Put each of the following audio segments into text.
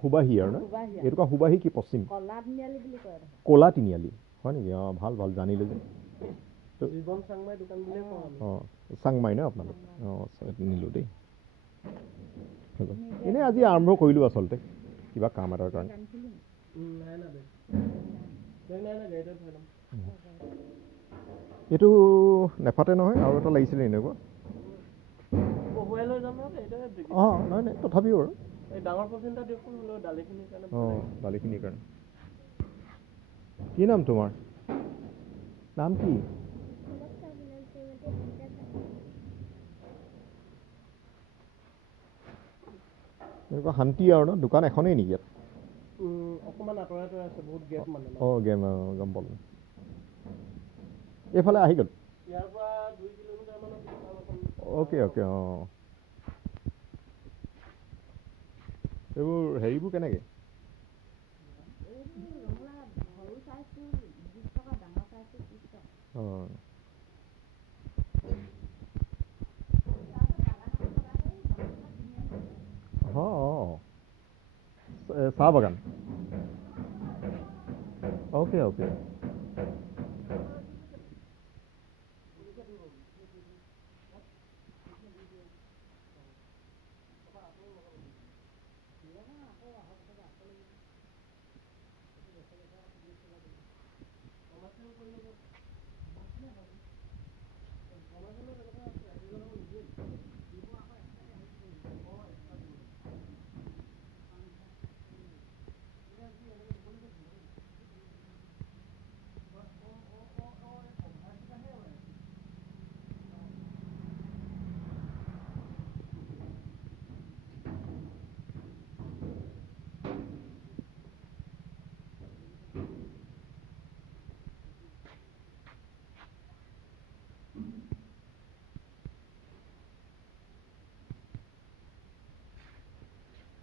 সুবাহী আৰু ন এইটো কোৱা সুবাহী কি পশ্চিম ক'লা তিনিআলি হয় নেকি অঁ ভাল ভাল জানিলোঁ যে অঁ চাংমাই ন আপোনালোক অঁ নিলোঁ দেই এনেই আজি আৰম্ভ কৰিলোঁ আচলতে কিবা কাম এটাৰ কাৰণে এইটো নেফাটে নহয় আৰু এটা লাগিছিলে এনেকুৱা অঁ নহয় নাই তথাপিও আৰু অঁ দালিখিনিৰ কাৰণে কি নাম তোমাৰ নাম কি এনেকুৱা শান্তি আৰু ন দোকান এখনেই নেকি ইয়াত অকণমান আঁতৰাই আছে বহুত গেপ মানে অঁ গেম গম পালোঁ এইফালে আহি গ'ল অ'কে অ'কে অঁ এইবোৰ হেৰিবোৰ কেনেকৈ অঁ অঁ অঁ চাহ বাগান অ'কে অ'কে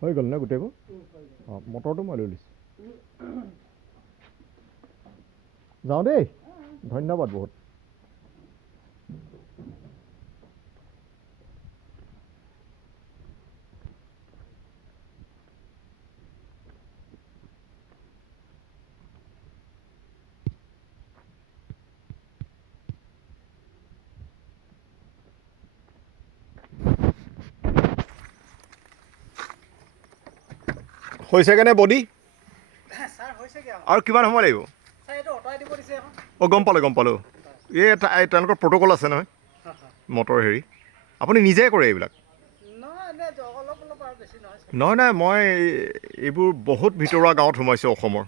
হৈ গ'ল ন গোটেইবোৰ অঁ মটৰটো মই লৈ লৈছোঁ যাওঁ দেই ধন্যবাদ বহুত হৈছেগৈনে বডি আৰু কিমান সময় লাগিব অঁ গম পালোঁ এই তেওঁলোকৰ প্ৰট'কল আছে নহয় মটৰ হেৰি আপুনি নিজে কৰে এইবিলাক নহয় মই এইবোৰ বহুত ভিতৰুৱা গাঁৱত সোমাইছোঁ অসমৰ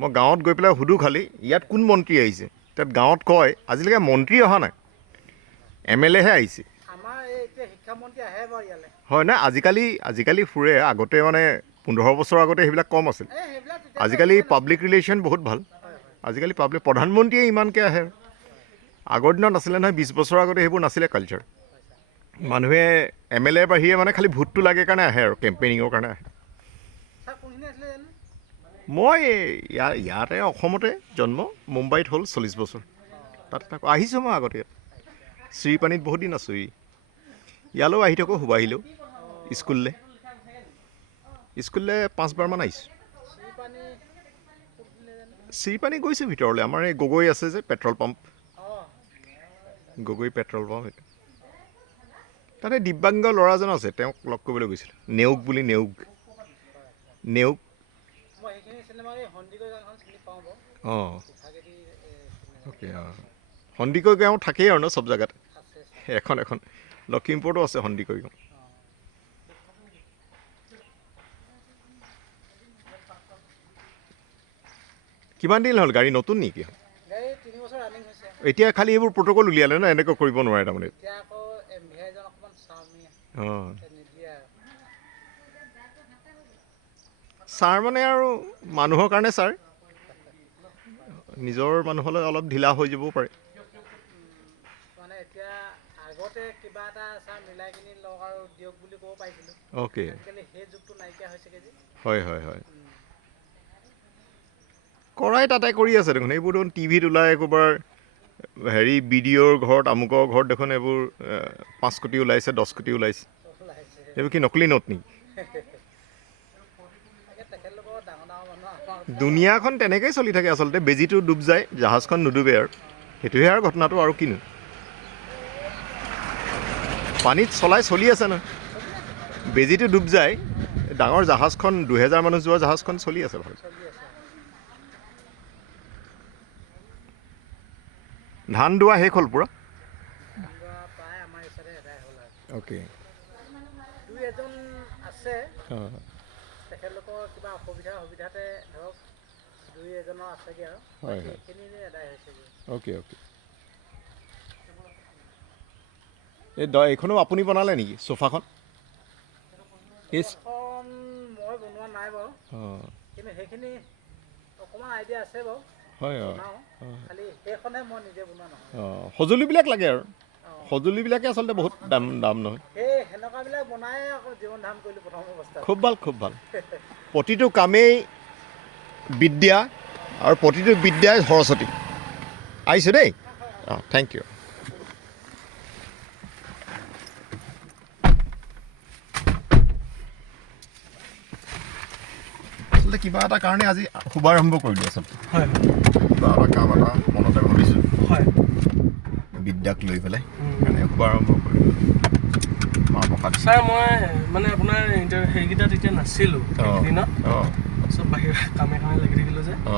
মই গাঁৱত গৈ পেলাই সুধোঁ খালি ইয়াত কোন মন্ত্ৰী আহিছে তাত গাঁৱত কয় আজিলৈকে মন্ত্ৰী অহা নাই MLA হে আহিছে হয় নাই আজিকালি ফুৰে আগতে মানে 15 বছৰ আগতে সেইবিলাক কম আছিল আজিকালি পাব্লিক ৰিলেশ্যন বহুত ভাল আজিকালি প্ৰধানমন্ত্ৰীয়ে ইমানকৈ আহে আগৰ দিনত নাছিলে নহয় 20 বছৰ আগতে সেইবোৰ নাছিলে কালচাৰ মানুহে MLA বাহিৰে মানে খালি ভোটটো লাগে কাৰণে আহে আৰু কেম্পেইনিঙৰ কাৰণে আহে মই ইয়াতে অসমতে জন্ম মুম্বাইত হ'ল 40 বছৰ তাত আহিছোঁ মই আগতে শ্ৰীপানীত বহুত দিন আছোঁ ইয়ালৈও আহি থাকোঁ সুবাহিলেও স্কুললৈ 5বাৰমান আহিছোঁ শ্ৰীপানী গৈছোঁ ভিতৰলৈ আমাৰ এই গগৈ আছে যে petrol pump Gogoi petrol pump সেইটো তাতে দিব্যাংগ ল'ৰা এজন আছে তেওঁক লগ কৰিবলৈ গৈছিলোঁ নেওগ বুলি নেওগ অঁ অ'কে অঁ সন্দিকৈ গাঁও থাকেই আৰু ন চব জেগাতে এখন লখিমপুৰতো আছে সন্দিকৈ গাঁও কিমান দিন হ'ল গাড়ী নতুন নেকি এতিয়া খালি এইবোৰ প্ৰট'কল উলিয়ালে ন এনেকৈ কৰিব নোৱাৰে তাৰমানে অঁ ছাৰ মানে আৰু মানুহৰ কাৰণে ছাৰ নিজৰ মানুহলৈ অলপ ঢিলা হৈ যাবও পাৰে অ'কে হয় কৰাই তাতে কৰি আছে দেখোন এইবোৰ দেখোন টিভিত ওলাই একোবাৰ হেৰি BDOৰ ঘৰত আমুকৰ ঘৰত দেখোন এইবোৰ 5 কোটি ওলাইছে 10 কোটি ওলাইছে এইবোৰ কি নকলি নোট নেকি দুনিয়াখন তেনেকৈয়ে চলি থাকে আচলতে, বেজীটো ডুব যায় জাহাজখন নুডুবে আৰু সেইটোহে আৰু ঘটনাটো, আৰু কিনো পানীত চলি আছে নহয়, বেজীটো ডুব যায়, ডাঙৰ জাহাজখন 2000 মানুহ যোৱা জাহাজখন চলি আছে ভাল। ধান দোৱা শেষ হ'ল পূৰা? অ'কে। দুই এজন আছে তেখেতলোকৰ কিবা সুবিধাতে ধৰক দুই এজনৰ আছেগৈ আৰু হয় হয়, সেইখিনি আদায় হৈছেগৈ। Okay okay. এইখনো আপুনি বনালে নেকি চোফাখন? এখন মই বনোৱা নাই বাৰু, কিন্তু সেইখিনি অকণমান আইডিয়া আছে বাৰু, হয় বনাওঁ, খালি সেইখনে মই নিজে বনোৱা নহয়। সঁজুলিবিলাক লাগে আৰু সঁজুলিবিলাকে আচলতে বহুত দাম নহয়। সেই সেনেকুৱাবিলাক বনাই আকৌ জীৱন ধাৰণ কৰিলোঁ প্ৰথম অৱস্থাত। খুব ভাল খুব ভাল। প্ৰতিটো কামেই বিদ্যা, আৰু প্ৰতিটো বিদ্যাই সৰস্বতী। আহিছোঁ দেই, থেংক ইউ। আচলতে কিবা এটা কাৰণে আজি শুভাৰম্ভ কৰিলোঁ আচলতে, হয় কিবা এটা কাম এটা মনতে ভাবিছোঁ, হয়, বিদ্যাক লৈ পেলাই সেইকাৰণে শুভাৰম্ভ কৰিলোঁ। ছাৰ মই মানে আপোনাৰ সেইকেইটাত এতিয়া নাছিলোঁ, সেইদিনত চব বাহিৰৰ কামে লাগি থাকিলোঁ যে।